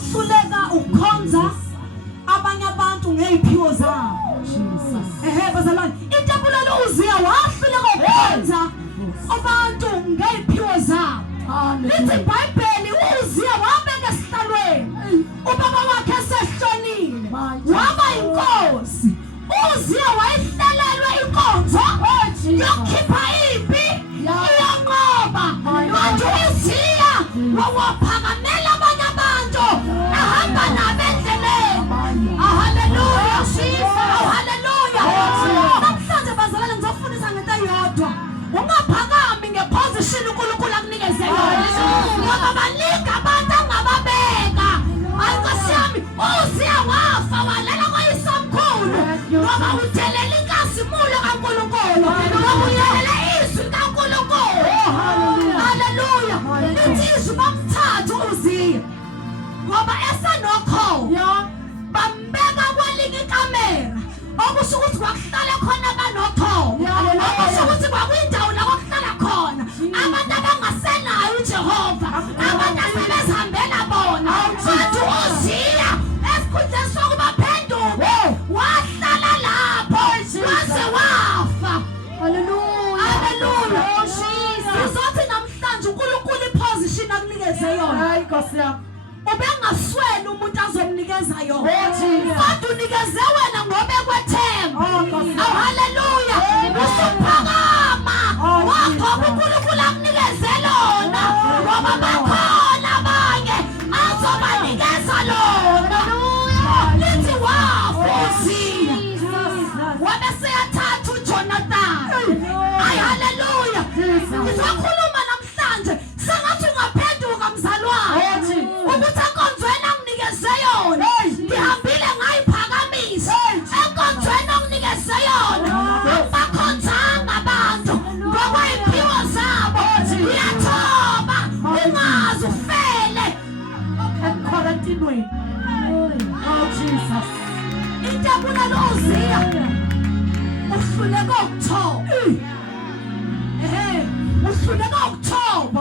wahluleka ukukhonza abanye abantu ngeziphiwo zabo. Bazalwane, intembulelo uZiya wahluleka ukukhonza abantu ngeziphiwo zabo. Lithi iBhayibheli uZiya wabeka esihlalweni, ubaba wakhe esehlonile, waba inkosi. uZiya wayehlelelwe inkonzo yokukhipha impi iyanqoba. Manje uZiya waphakamela abanye abantu ahamba nabo endleleni. Haleluya, haleluya. Namhlanje bazalwane ngizofundisa ngento eyodwa. Ungaphakami ngeposition uNkulunkulu akunikeze yona, ngoba baningi abantu angababeka. Hayi Nkosi yami, uZiya wafa walala kwayisamkhulu ngoba uthelela inkazimulo kaNkulunkulu, ngoba uthelela izwi kaNkulunkulu. Haleluya. Lithi izwi bamthatha uZiya ngoba esenokho bambeka kwelinye ikamera, okusho ukuthi kwakuhlala khona kanokho, okusho ukuthi kwakwindawo la kwakuhlala khona abantu abangasenayo uJehova, abantu asebezihambela bona. Manje uZiya esikhundleni sokuba phenduke wahlala lapho waze wafa. Haleluya, haleluya. Sizothi namhlanje uNkulunkulu iposition akunikeze yona. Hayi Nkosi yami, ubengasweli umuntu azomnikeza yona, kodwa unikeze wena ngoba ekwethemba. Haleluya. Usuphakama wagoba uNkulunkulu akunikeze lona, ngoba bakhona abanye azobanikeza lona. Lithi wafa uZiya wabe seyathatha uJonathan. Hayi haleluya. Ngizokhuluma namhlanje sengathi ungaphenduka mzalwane ukuthi enkonzweni anginikeze yona ngihambile ngayiphakamisa. Enkonzweni anginikeze yona abakhonzanga abantu ngoba impilo zabo uyathoba ungazi ufele emkhorantinweni. Jesus, intembulelo uZiya uhluleka ukuthoba. Uhluleka ukuthoba.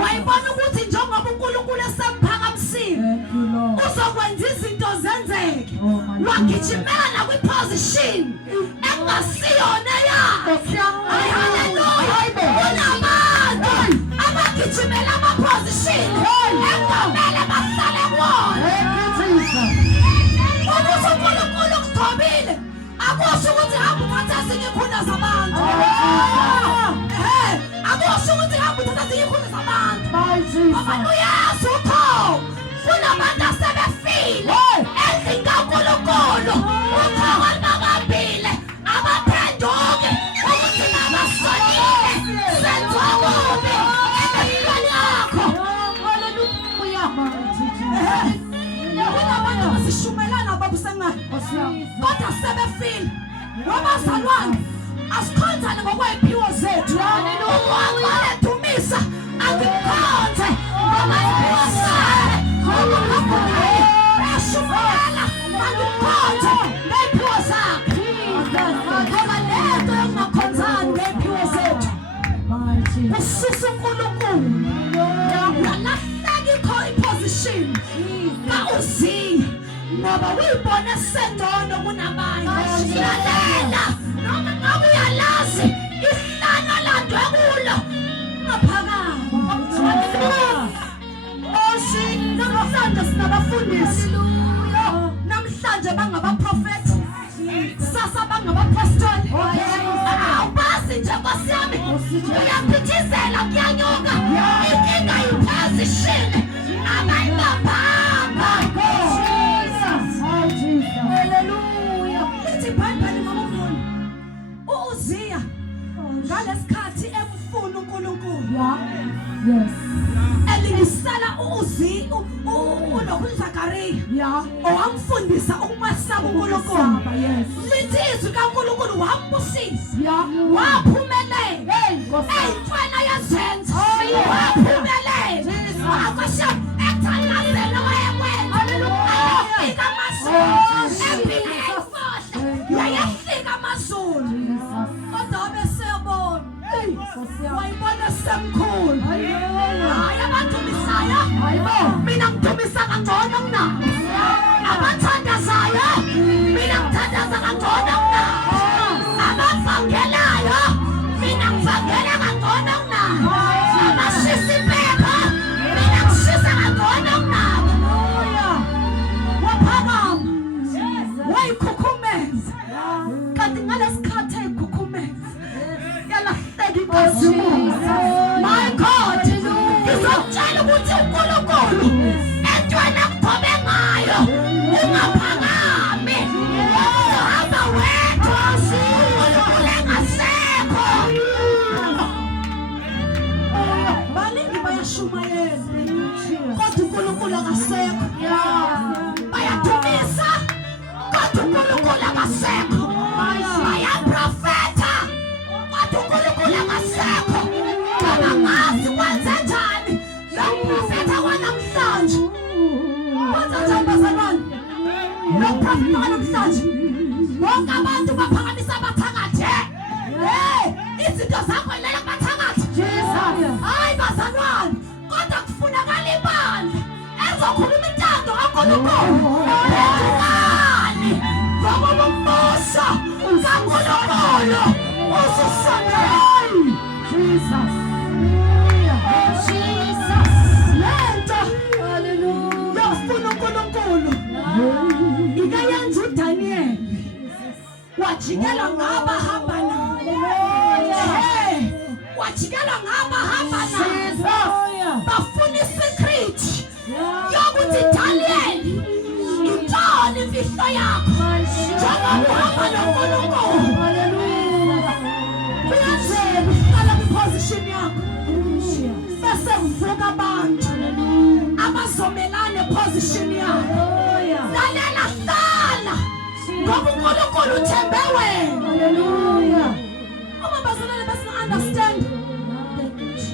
Wayibona ukuthi njengoba uNkulunkulu esemphakamisile uzokwenza izinto zenzeke. Wagijimela nakwiposition engasiyona yakhe. Haleluya. Kunabantu abagijimela amaposition engamele bahlale kuwona. Ukuthi uNkulunkulu ukuthobile akusho ukuthi hamba uthatha ezinye ikhunda zabantu. Akusho ukuthi hamba uthatha ezinye ikhunda zabantu. Ngoba uYesu uthoba kunabantu asebefile endlini kaNkulunkulu. Uthoba lungakabile abaphenduke ukuthi nabasonile senziwa kubi emehlweni akho. Haleluya. Kunabantu abasishumelana babusengane kodwa sebefile. Wabazalwane asikhonzane ngokweziphiwo zethu. UNkulunkulu dumisa akukhonze ngoba impilo zakhe uNkulunkulu eshumayela akukhonze ngeziphiwo zakhe. Ngoba lento yokungakhonzani ngeziphiwo zethu ususa uNkulunkulu. Yalahleka ikho iposition ka-uZiya ngoba uyibone sengcono kunabanye. Lalela noma ngabe uyalazi ihlana landwe kulo ungaphakami. Namhlanje sinabafundisi, namhlanje bangabaprofethi, sasa bangabapostoli. Awubazi nje Nkosi yami, uyaphithizela kuyanyuka. Inkinga yiposition abayibamba. Haleluya. Lithi iBhayibheli ngomfundi uZiya ngalesikhathi emfuna uNkulunkulu. Elingisela uZiya uZakariya owamfundisa ukumesaba uNkulunkulu. Lithi izwi kaNkulunkulu wambusisa, waphumelela eyintwana yazenza, waphumelela. Nkosi yami ekuthandazela wayekwenza ayafika amazulu, yayafika amazulu, kodwa wabe seyabona wayibona semkhulu. Hayi abantu misaya, mina ngidumisa kangcono. kangcono kunabo. Abavangelayo mina ngivangela kangcono kunabo. Abashisa impepha mina ngishisa kangcono kunabo. Waphakama wayikhukhumeza kanti ngalesikhathi ayikhukhumeza yalahleka inkazimulo. My God, ngizokutshela ukuthi uNkulunkulu entweni akuthobe ngayo ungaphakami. Uhamba wedwa uNkulunkulu engasekho. Baningi bayashumayela kodwa uNkulunkulu akasekho. Bayadumisa kodwa uNkulunkulu akasekho. Bayaprofetha kodwa uNkulunkulu akasekho. Kangazi kwenze njani lo profeta wanamhlanje. Kwenza njani bazalwane? Lo profeta wanamhlanje bonke abantu baphakamisa abathakathi. Izinto zakho ilela kubathakathi. Hayi bazalwane, kodwa kufunakala ibandla ezokhuluma intando kaNkulunkulu. Phendukani ngoba umbuso kaNkulunkulu ususondele. Jesus. Lento yofuna uNkulunkulu ikayenza uDaniel wajikela ngabahamba nabo. Wajikela ngabahamba nabo bafuna isecret yokuthi Daniel intoni imfihlo yakho njengoba uhamba noNkulunkulu. Kuyenzeka uhlala kwiposition yakho bese kuvuka abantu abazomelana eposition yakho. Lalela hlala ngoba uNkulunkulu uthembe wena. Uma bazalwane basi-understand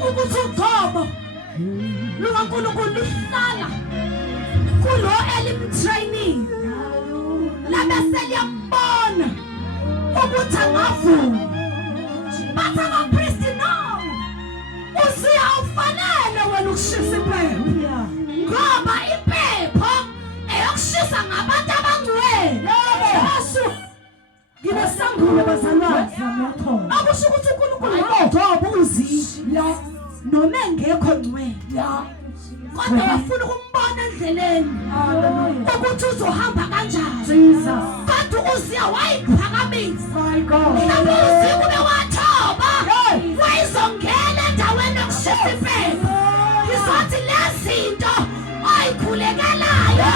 ukuthi ugobo lukaNkulunkulu luhlala kulo elimtraining labese liyambona ukuthi angavuma. But abapristi no, usiya ufanele wena ukushisa impepho ngoba impepho eyokushisa ngabantu abangcwele. Yesu nginesangule bazalwane akusho ukuthi uNkulunkulu ngoba uzila noma engekho ngcwele kodwa bafuna ukumbona endleleni ukuthi uzohamba kanjani. Kodwa uziya wayiphakamisa. Mhlawumbe uziya kube wathoba wayizongena endaweni yokushisa impepho. Ngizothi lezinto oyikhulekelayo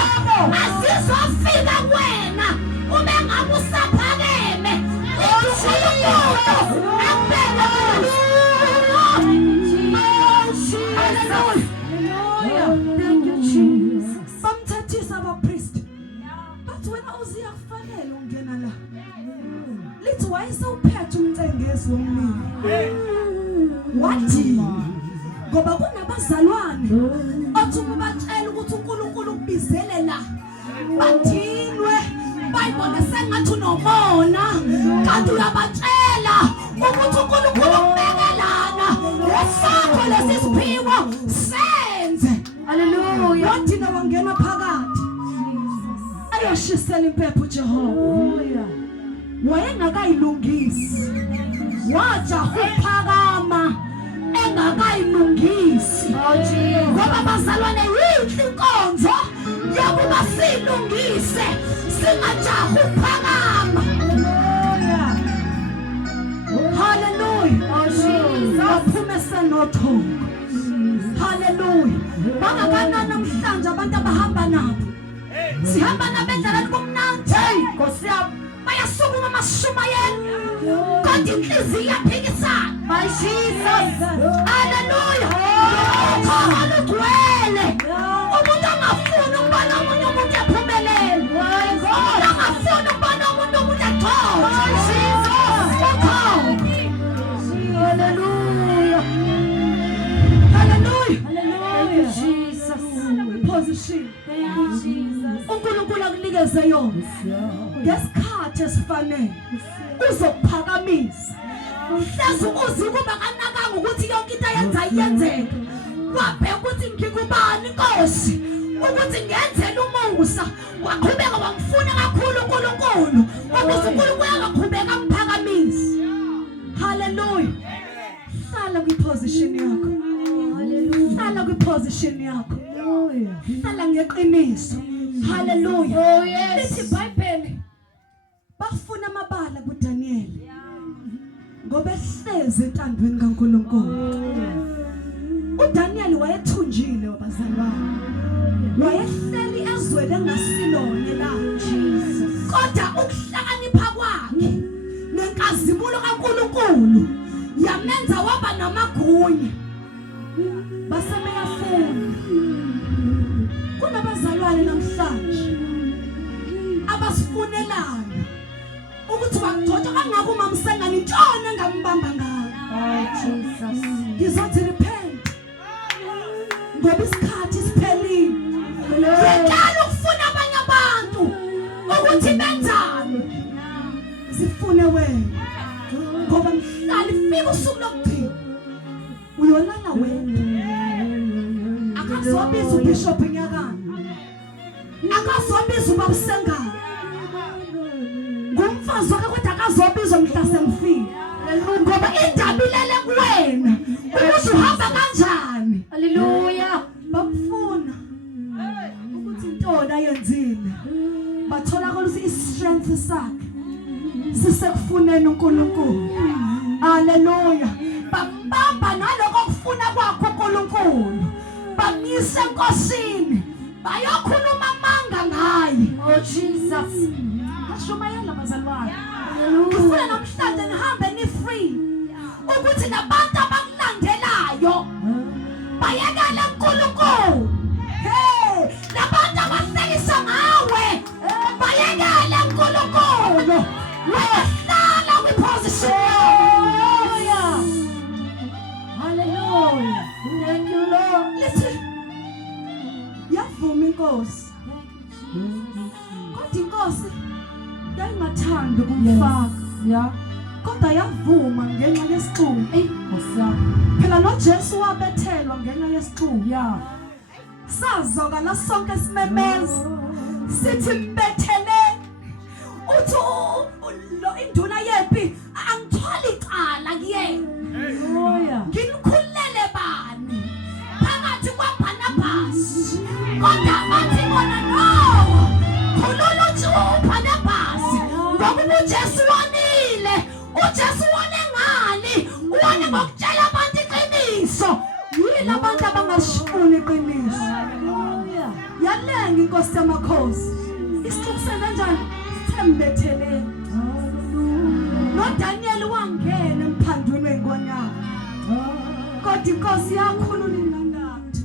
azizofika kuwena ube ngabe usaphakeme. uNkulunkulu akubeke Thank you, Jesus. Bamthathisa abapristi bathi wena uziya kufanele ungena la. Lithi wayesewuphethe umcengezi womlilo. Wathi ngoba kunabazalwane othi uma batshela ukuthi uNkulunkulu ukubizele la badinwe bayibone sengathi unomona kanti uyabatshela ukuthi uNkulunkulu ukubekelana esakho lesi siphiwo senze. Hallelujah. Wathina wangena phakathi ayoshisela impepho uJehova. Wayengakayilungisi wajaha ukuphakama engakayilungisi. Ngoba bazalwane yinhle inkonzo yokuba silungise singajaha ukuphakama. Hallelujah. Baphume senothongo. Hallelujah. Bangakanani namhlanje abantu abahamba nabo. Sihamba nabendlela kubumnandi. Nkosi yami bayasukuma amashumayeli kodwa inhliziyo iyaphikisana. My Jesus. Hallelujah. Ugcwele umuntu angafuni ukubona omunye umuntu ephumelele. Angafuni ukubona umuntu egcoba. Hallelujah. Hallelujah. Hallelujah. Jesus. Position. Thank you, Jesus. uNkulunkulu akunikeze yona ngesikhathi esifanele uzokuphakamisa. Hlezi uzikuba kanakanga ukuthi yonke into ayenza iyenzeka. Wabheka ukuthi ngikubani Nkosi ukuthi ngenzele umusa. Waqhubeka wamfuna kakhulu uNkulunkulu ukuthi ukuthi uNkulunkulu uyaqhubeka amphakamisa. Hallelujah. Hlala kwiposition yakho. Hlala kwiposition yakho. Hlala ngeqiniso. Hallelujah. Lithi iBhayibheli bafuna amabala kuDaniel. Ngoba ehlezi entandweni kaNkulunkulu. uDaniel wayethunjile wabazalwane. Wayehleli ezweni engasilone la Jesus. Kodwa ukuhlakanipha kwakhe nenkazimulo kaNkulunkulu yamenza waba namagunya. Basebeyafuna. Kunabazalwane namhlanje abasifunelayo ukuthi bagcotshe kangaka uma Sengane intshona engambamba ngayo. Jesus. Ngizothi repent. Ngoba isikhathi siphelile. Ngicela ukufuna abanye abantu ukuthi benzani. Sifune wena. Ngoba mhlali fika usuku lokugcina. Uyolala wena. Akazobiza uBishop Nyakana. Akazobiza uBaba Sengane. Ngumfazi wakhe kodwa akazobiza mhla sengifika. Ngoba indaba ilele kuwena. Ukuthi uhamba kanjani. Hallelujah. Bamfuna ukuthi intona ayenzile. Bathola ukuthi istrength sakhe sisekufuneni uNkulunkulu. Hallelujah. Bambamba naloko kufuna kwakho uNkulunkulu. Bamyisa enkosini. Bayokhuluma amanga ngaye. Oh Jesus. Ashumayela bazalwane. Ngifuna namhlanje nihambe ni free. Ukuthi nabantu abakulandelayo bayekele uNkulunkulu. Hey, nabantu abahlekisa ngawe bayekele uNkulunkulu. Wehlala kwiposition. Hallelujah. Thank you Lord. Listen. Yavuma inkosi. Kodwa inkosi yayingathanda ukumfaka. Yeah. Kodwa yavuma ngenxa yesixuku. Nkosi. Phela noJesu wabethelwa ngenxa yesixuku. Yeah. Sazoka la sonke simemeza. Sithi mbethele. Uthi lo induna yempi angithwali icala kuyena. Nginikhulele bani phakathi kwaBarnabas. Kodwa bathi bona no. Khulula uthi uBarnabas. Ngoba uJesu wonile. uJesu wone ngani? Wone ngokutshela abantu iqiniso. Yini abantu abangashifuni iqiniso. Yalenga inkosi yamakhosi. Isixuku senanjani? Sithembetheleni. noDaniel wangena emphandweni wenkonyane. Kodwa inkosi yakhulula indandatho.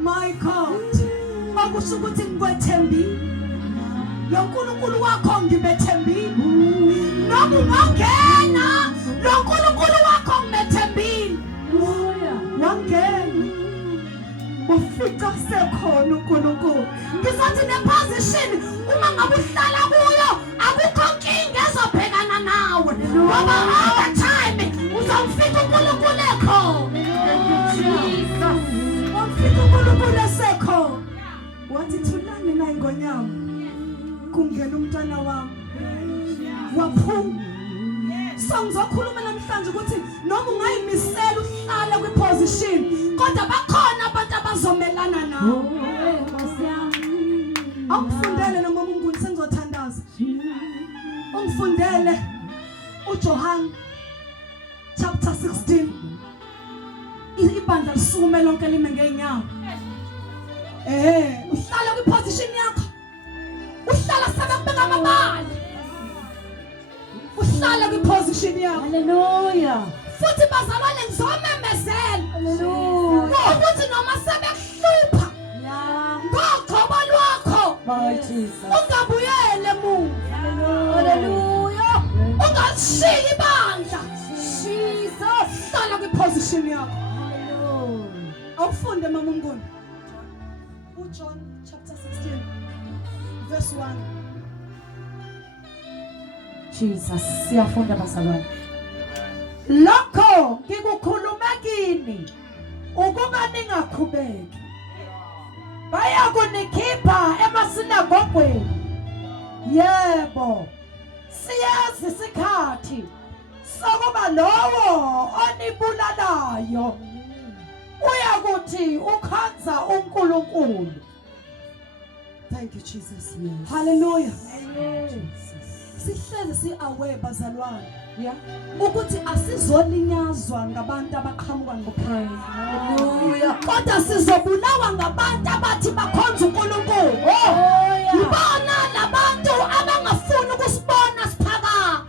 My God. Makusho ukuthi ngikwethembile. Lo uNkulunkulu wakho ngibethembile. Noma ungangena, lo uNkulunkulu wakho ngibethembile. Wangena. Ufika sekhona uNkulunkulu. Ngizothi neposition uma ngabe uhlala kuyo akukho inkinga ezobhekana nawe. Ngoba all the time uzomfika uNkulunkulu ekho. Jesus. Wamfika uNkulunkulu esekho. Wathi thulani na ingonyama. Kungena umntwana wami. Waphuma. So ngizokhuluma namhlanje ukuthi noma ungayimisela uhlala kwiposition kodwa bakhona abantu abazomelana nawe. Awufundele noma uNkulunkulu sengizothandaza. Ungifundele uJohn chapter 16. Ibandla lisukume lonke lime ngeenyawo. Uhlala kwiposition yakho. Uhlala sababeka amabala. Uhlala kwiposition yakho. Hallelujah. Futhi bazalwane ngizomemezela. Hallelujah. Ukuthi noma sebekuhlupha. Yeah. Ngoqobo lwakho. Jesus. Ungabuyele mu. Hallelujah. Ungashiyi ibandla. Jesus. Hlala kwiposition yakho. Hallelujah. Awufunde mama uNkulunkulu. uJohn chapter 16 verse 1. Jesus, siyafunda bazalwane. Lokho ngikukhuluma kini ukuba ningakhubeki. Bayakunikhipha emasinagogweni. Yebo. Siyazi isikhathi sokuba lowo onibulalayo uyakuthi ukhanza uNkulunkulu. Thank you, Jesus. Yes. Hallelujah. Sihlezi si-aware bazalwane. Yeah. Ukuthi asizolinyazwa ngabantu abaqhamuka ngophransi. Hallelujah. Kodwa sizobulawa ngabantu abathi bakhonza uNkulunkulu. Ibona labantu abangafuni ukusibona siphakama.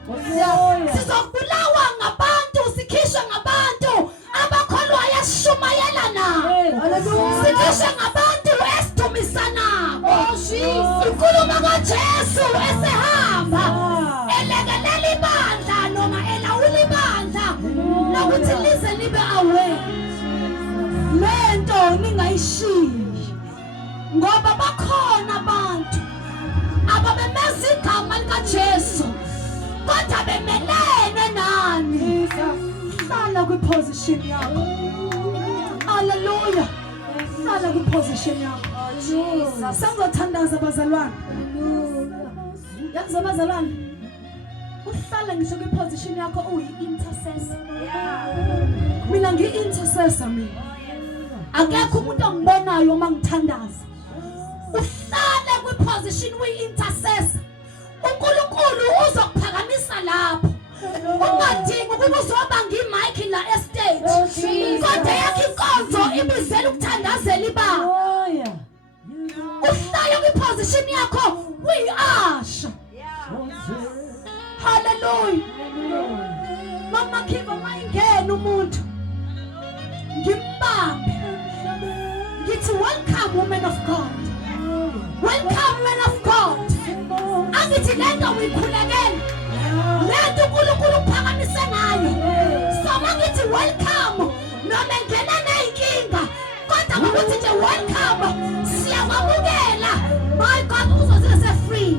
Sizobulawa ngabantu, sikhishwe ngabantu abakholwayo esishumayela nabo. Sikhishwe ngabantu esidumisana. Ikhuluma kaJesu esehamba elekelela ibandla noma elawula ibandla lokuthi lize libe aware. Lento ningayishiyi ngoba bakhona abantu ababemeza igama likaJesu kodwa bemelene nani. Hlala kwiposition yakho. Hallelujah. Hlala kwiposition yakho. Sengizothandaza bazalwane. Yazi abazalwane, uhlala ngisho kwiposition yakho uyi-intercessor. Mina ngiyi-intercessor mina. Akekho umuntu ongibonayo uma ngithandaza. Uhlale kwiposition uyi-intercessor. uNkulunkulu uzokuphakamisa lapho. Ungadingi ukuba uzoba ngi-mic la estage. Kodwa yakho inkonzo ibizela ukuthandazela ibanga. Uhlale kwiposition yakho uyi-usher. Hallelujah. Mama Khiva mayingena umuntu ngimbambe ngithi welcome woman of God. Welcome man of God. Angithi lento uyikhulekela. Lento uNkulunkulu uphakamise ngayo. So mangithi welcome noma ngena nayinkinga kodwa ngokuthi nje welcome siyakwamukela. My God uzozisa free.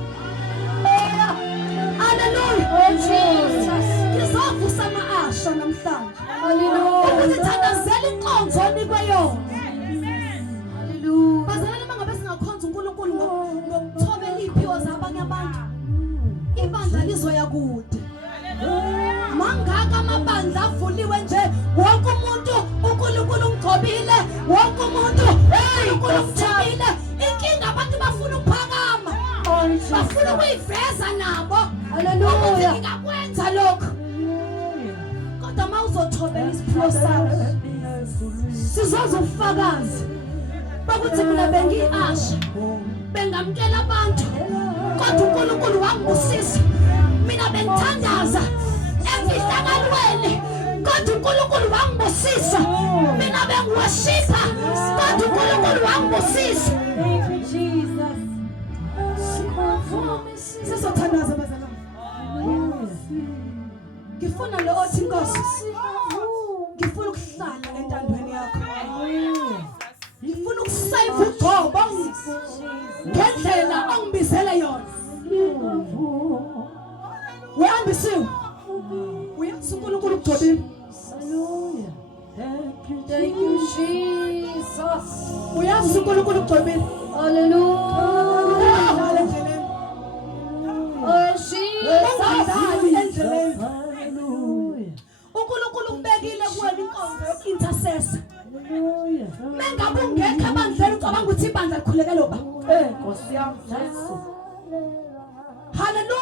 Hallelujah. Jesus. Ngizovusa ama-asha namhlanje. Hallelujah. Ukuthi thandazela inkonzo onikwe yona. Hallelujah. Bazalwane mangabe singakhonza uNkulunkulu ngokuthobela iy'phiwo zabanye abantu, ibandla lizoya kude. Mangaka amabandla avuliwe nje, wonke umuntu uNkulunkulu umgcobile, wonke umuntu uNkulunkulu umthobile. Inkinga abantu bafuna ukuphakama, bafuna ukuyiveza nabo. Hallelujah. Ngingakwenza lokho. Kodwa uma uzothobela isiphiwo sakho, sizoza ubufakazi bokuthi mina bengiyi-asha, bengamkela abantu kodwa uNkulunkulu wangibusisa. Mina bengithandaza emfihlakalweni kodwa uNkulunkulu wangibusisa. Mina bengiwashipha kodwa uNkulunkulu wangibusisa. Thank you, Jesus. Sizothandaza bazalwane. Ngifuna lo othi Nkosi, ngifuna ukuhlala entandweni yakho. Ngifuna ukusave ugcobo ngendlela ongibizele yona. Uyandisiwe. Uyazi uNkulunkulu ukugcobile. Hallelujah. Thank you, Jesus. Uyazi uNkulunkulu ukugcobile. Hallelujah. Oh, Jesus. Hallelujah. uNkulunkulu umbekile kuwena inkonzo yoku-intercessor. Hallelujah. Mengabe ungekho ebandleni ucabanga ukuthi ibandla likhulekela uba. Nkosi yami Jesu. Hallelujah.